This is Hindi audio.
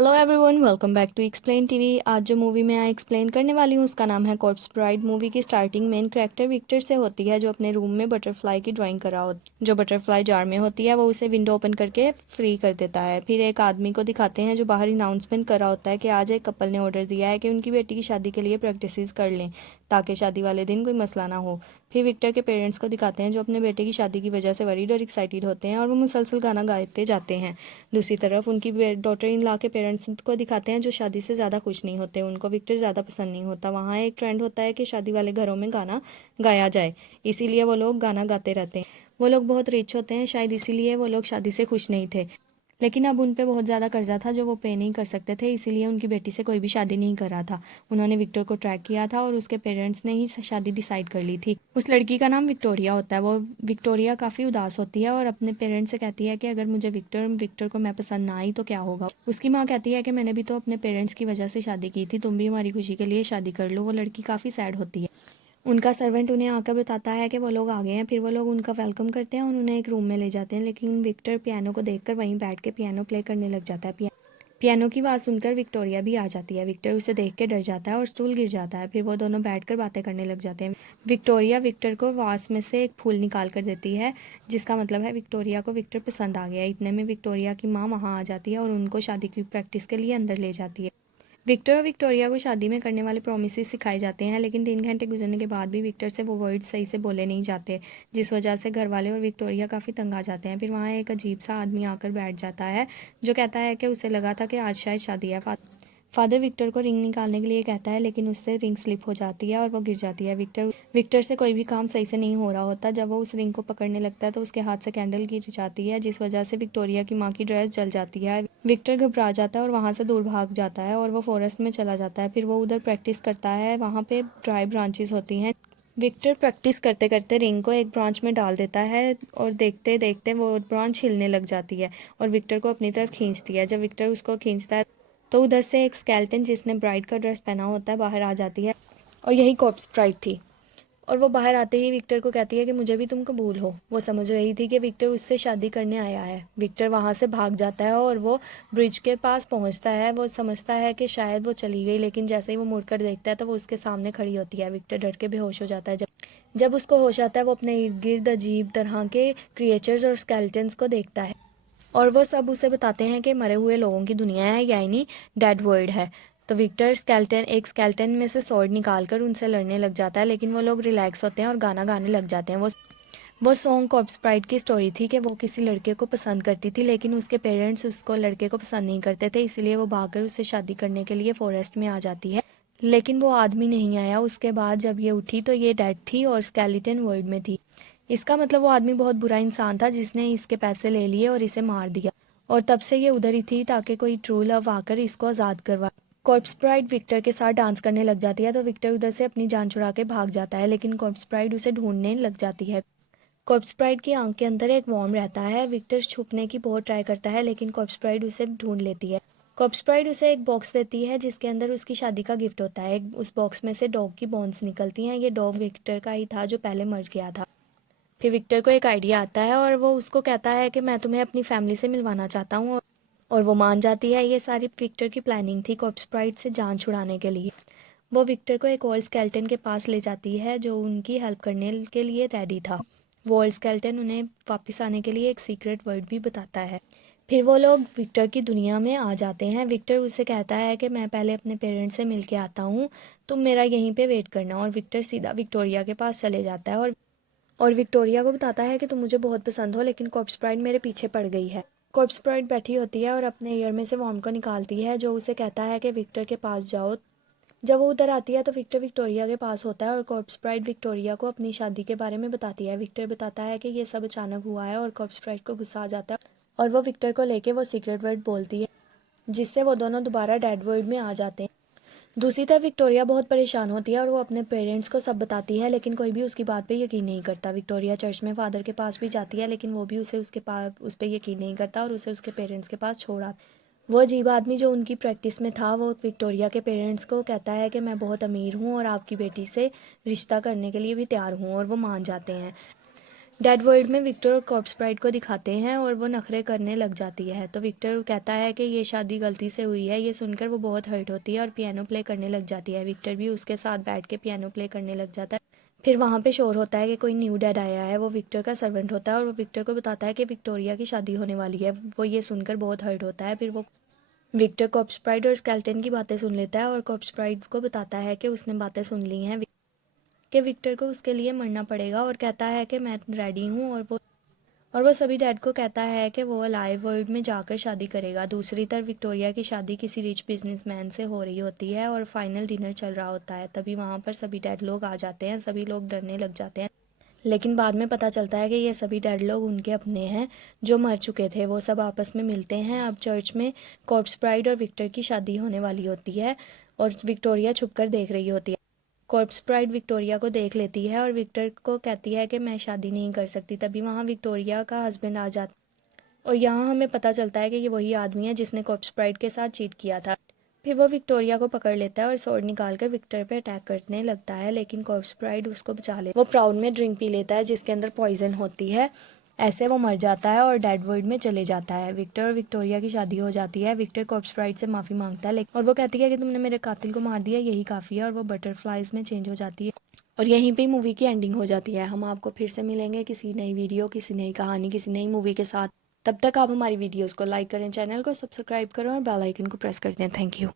Hello everyone, welcome back to explain TV. आज जो मूवी मैं एक्सप्लेन करने वाली हूँ उसका नाम है कॉर्प्स ब्राइड। मूवी की स्टार्टिंग मेन कैरेक्टर विक्टर से होती है, जो अपने रूम में बटरफ्लाई की ड्राइंग कर रहा होता है। जो बटरफ्लाई जार में होती है वो उसे विंडो ओपन करके फ्री कर देता है। फिर एक आदमी को दिखाते हैं जो बाहर अनाउंसमेंट कर रहा होता है कि आज एक कपल ने ऑर्डर दिया है कि उनकी बेटी की शादी के लिए प्रैक्टिस कर लें ताकि शादी वाले दिन कोई मसला ना हो। फिर विक्टर के पेरेंट्स को दिखाते हैं जो अपने बेटे की शादी की वजह से वरीड और एक्साइटेड होते हैं और वो मुसलसल गाना गाते जाते हैं। दूसरी तरफ उनकी डॉटर इन लॉ के पेरेंट्स को दिखाते हैं जो शादी से ज़्यादा खुश नहीं होते। उनको विक्टर ज़्यादा पसंद नहीं होता। वहाँ एक ट्रेंड होता है कि शादी वाले घरों में गाना गाया जाए, इसीलिए वो लोग गाना गाते रहते हैं। वो लोग बहुत रिच होते हैं, शायद इसीलिए वो लोग शादी से खुश नहीं थे। लेकिन अब उन पे बहुत ज़्यादा कर्जा था जो वो पे नहीं कर सकते थे, इसीलिए उनकी बेटी से कोई भी शादी नहीं कर रहा था। उन्होंने विक्टर को ट्रैक किया था और उसके पेरेंट्स ने ही शादी डिसाइड कर ली थी। उस लड़की का नाम विक्टोरिया होता है। वो विक्टोरिया काफ़ी उदास होती है और अपने पेरेंट्स से कहती है कि अगर मुझे विक्टर को मैं पसंद ना आई तो क्या होगा। उसकी माँ कहती है कि मैंने भी तो अपने पेरेंट्स की वजह से शादी की थी, तुम भी हमारी खुशी के लिए शादी कर लो। वो लड़की काफ़ी सैड होती है। उनका सर्वेंट उन्हें आकर बताता है कि वो लोग आ गए हैं। फिर वो लोग उनका वेलकम करते हैं और उन्हें एक रूम में ले जाते हैं, लेकिन विक्टर पियानो को देखकर वहीं बैठ के पियानो प्ले करने लग जाता है। पियानो की आवाज़ सुनकर विक्टोरिया भी आ जाती है। विक्टर उसे देख के डर जाता है और स्टूल गिर जाता है। फिर वो दोनों बैठकर बातें करने लग जाते हैं। विक्टोरिया विक्टर को वास में से एक फूल निकाल कर देती है, जिसका मतलब है विक्टोरिया को विक्टर पसंद आ गया। इतने में विक्टोरिया की माँ वहाँ आ जाती है और उनको शादी की प्रैक्टिस के लिए अंदर ले जाती है। विक्टर और विक्टोरिया को शादी में करने वाले प्रोमिस सिखाए जाते हैं, लेकिन 3 घंटे गुजरने के बाद भी विक्टर से वो वर्ड सही से बोले नहीं जाते, जिस वजह से घर वाले और विक्टोरिया काफ़ी तंग आ जाते हैं। फिर वहाँ एक अजीब सा आदमी आकर बैठ जाता है जो कहता है कि उसे लगा था कि आज शायद शादी है। फादर विक्टर को रिंग निकालने के लिए कहता है, लेकिन उससे रिंग स्लिप हो जाती है और वो गिर जाती है। विक्टर से कोई भी काम सही से नहीं हो रहा होता। जब वो उस रिंग को पकड़ने लगता है तो उसके हाथ से कैंडल गिर जाती है, जिस वजह से विक्टोरिया की माँ की ड्रेस जल जाती है। विक्टर घबरा जाता है और वहाँ से दूर भाग जाता है और वो फॉरेस्ट में चला जाता है। फिर वो उधर प्रैक्टिस करता है। वहाँ पे ड्राई ब्रांचेस होती हैं। विक्टर प्रैक्टिस करते करते रिंग को एक ब्रांच में डाल देता है और देखते देखते वो ब्रांच हिलने लग जाती है और विक्टर को अपनी तरफ खींचती है। जब विक्टर उसको खींचता है तो उधर से एक स्केलेटन जिसने ब्राइड का ड्रेस पहना होता है बाहर आ जाती है, और यही कॉर्प्स ब्राइड थी। और वो बाहर आते ही विक्टर को कहती है कि मुझे भी तुम कबूल हो। वो समझ रही थी कि विक्टर उससे शादी करने आया है। विक्टर वहाँ से भाग जाता है और वो ब्रिज के पास पहुँचता है। वो समझता है कि शायद वो चली गई, लेकिन जैसे ही वो मुड़कर देखता है तो वो उसके सामने खड़ी होती है। विक्टर डर के बेहोश हो जाता है। जब उसको होश आता है वो अपने इर्द गिर्द अजीब तरह के क्रिएचर्स और स्केलेटन्स को देखता है और वो सब उसे बताते हैं कि मरे हुए लोगों की दुनिया है, यानी डेड वर्ल्ड है। तो विक्टर स्केलेटन में से स्वॉर्ड निकालकर उनसे लड़ने लग जाता है, लेकिन वो लोग रिलैक्स होते हैं और गाना गाने लग जाते हैं। वो सॉन्ग कॉर्प्स ब्राइड की स्टोरी थी कि वो किसी लड़के को पसंद करती थी, लेकिन उसके पेरेंट्स उसको लड़के को पसंद नहीं करते थे, इसीलिए वो भागकर उससे शादी करने के लिए फॉरेस्ट में आ जाती है। लेकिन वो आदमी नहीं आया। उसके बाद जब ये उठी तो ये डेड थी और स्केलेटन वर्ल्ड में थी। इसका मतलब वो आदमी बहुत बुरा इंसान था जिसने इसके पैसे ले लिए और इसे मार दिया, और तब से ये उधर ही थी ताकि कोई ट्रू लव आकर इसको आज़ाद करवाए। कॉर्प्स प्राइड विक्टर के साथ डांस करने लग जाती है तो विक्टर उधर से अपनी जान छुड़ा के भाग जाता है, लेकिन कॉर्प्स प्राइड उसे ढूंढने लग जाती है। कॉर्प्स प्राइड की आंख के अंदर एक वॉर्म रहता है। विक्टर छुपने की बहुत ट्राई करता है, लेकिन कॉर्प्स प्राइड उसे ढूंढ लेती है। कॉर्प्स प्राइड उसे एक बॉक्स देती है जिसके अंदर उसकी शादी का गिफ्ट होता है। उस बॉक्स में से डॉग की बोन्स निकलती हैं। ये डॉग विक्टर का ही था जो पहले मर गया था। फिर विक्टर को एक आइडिया आता है और वो उसको कहता है कि मैं तुम्हें अपनी फैमिली से मिलवाना चाहता हूँ, और वो मान जाती है। ये सारी विक्टर की प्लानिंग थी कॉर्प्स प्राइड से जान छुड़ाने के लिए। वो विक्टर को एक और स्केलेटन के पास ले जाती है जो उनकी हेल्प करने के लिए रेडी था। वो और स्केलेटन उन्हें वापस आने के लिए एक सीक्रेट वर्ड भी बताता है। फिर वो लोग विक्टर की दुनिया में आ जाते हैं। विक्टर उससे कहता है कि मैं पहले अपने पेरेंट्स से मिल के आता हूँ, तुम मेरा यहीं पे वेट करना। और विक्टर सीधा विक्टोरिया के पास चले जाता है और विक्टोरिया को बताता है कि तुम मुझे बहुत पसंद हो, लेकिन कॉर्प्स प्राइड मेरे पीछे पड़ गई है। कॉर्प्स प्राइड बैठी होती है और अपने ईयर में से वॉर्म को निकालती है जो उसे कहता है कि विक्टर के पास जाओ। जब वो उधर आती है तो विक्टर विक्टोरिया के पास होता है और कॉर्प्स प्राइड विक्टोरिया को अपनी शादी के बारे में बताती है। विक्टर बताता है कि ये सब अचानक हुआ है और कॉर्प्स प्राइड को गुस्सा आ जाता है और वो विक्टर को लेके वो सीक्रेट वर्ड बोलती है, जिससे वो दोनों दोबारा डेड वर्ल्ड में आ जाते हैं। दूसरी तरफ विक्टोरिया बहुत परेशान होती है और वो अपने पेरेंट्स को सब बताती है, लेकिन कोई भी उसकी बात पे यकीन नहीं करता। विक्टोरिया चर्च में फादर के पास भी जाती है, लेकिन वो भी उसे उसके पास उस पर यकीन नहीं करता और उसे उसके पेरेंट्स के पास छोड़ा। वो अजीब आदमी जो उनकी प्रैक्टिस में था वो विक्टोरिया के पेरेंट्स को कहता है कि मैं बहुत अमीर हूँ और आपकी बेटी से रिश्ता करने के लिए भी तैयार हूँ, और वो मान जाते हैं। डेड वर्ल्ड में विक्टर और कॉर्प्स ब्राइड को दिखाते हैं और वो नखरे करने लग जाती है। तो विक्टर कहता है कि ये शादी गलती से हुई है। ये सुनकर वो बहुत हर्ट होती है और पियानो प्ले करने लग जाती है। विक्टर भी उसके साथ बैठ के पियानो प्ले करने लग जाता है। फिर वहाँ पे शोर होता है कि कोई न्यू डैड आया है। वो विक्टर का सर्वेंट होता है और वो विक्टर को बताता है कि विक्टोरिया की शादी होने वाली है। वो ये सुनकर बहुत हर्ट होता है। फिर वो विक्टर कॉर्प्स ब्राइड और स्केलेटन की बातें सुन लेता है और कॉर्प्स ब्राइड को बताता है कि उसने बातें सुन ली हैं कि विक्टर को उसके लिए मरना पड़ेगा और कहता है कि मैं रेडी हूँ। और वो सभी डैड को कहता है कि वो अलाइव वर्ल्ड में जाकर शादी करेगा। दूसरी तरफ विक्टोरिया की शादी किसी रिच बिजनेसमैन से हो रही होती है और फाइनल डिनर चल रहा होता है। तभी वहाँ पर सभी डैड लोग आ जाते हैं। सभी लोग डरने लग जाते हैं, लेकिन बाद में पता चलता है कि ये सभी डैड लोग उनके अपने हैं जो मर चुके थे। वो सब आपस में मिलते हैं। अब चर्च में कॉर्प्स ब्राइड और विक्टर की शादी होने वाली होती है और विक्टोरिया छुपकर देख रही होती है। कॉर्प्स ब्राइड विक्टोरिया को देख लेती है और विक्टर को कहती है कि मैं शादी नहीं कर सकती। तभी वहाँ विक्टोरिया का हस्बैंड आ जाता और यहाँ हमें पता चलता है कि ये वही आदमी है जिसने कॉर्प्स ब्राइड के साथ चीट किया था। फिर वो विक्टोरिया को पकड़ लेता है और स्वॉर्ड निकालकर विक्टर पे अटैक करने लगता है, लेकिन कॉर्प्स ब्राइड उसको बचा ले। वो प्राउड में ड्रिंक पी लेता है जिसके अंदर पॉइजन होती है। ऐसे वो मर जाता है और डेड वर्ल्ड में चले जाता है। विक्टर और विक्टोरिया की शादी हो जाती है। विक्टर कॉर्प्स ब्राइड से माफ़ी मांगता है लेकिन और वो कहती है कि तुमने मेरे कातिल को मार दिया, यही काफ़ी है। और वो बटरफ्लाइज में चेंज हो जाती है और यहीं पे मूवी की एंडिंग हो जाती है। हम आपको फिर से मिलेंगे किसी नई वीडियो, किसी नई कहानी, किसी नई मूवी के साथ। तब तक आप हमारी वीडियोस को लाइक करें, चैनल को सब्सक्राइब करें और बेल आइकन को प्रेस कर दें। Thank you.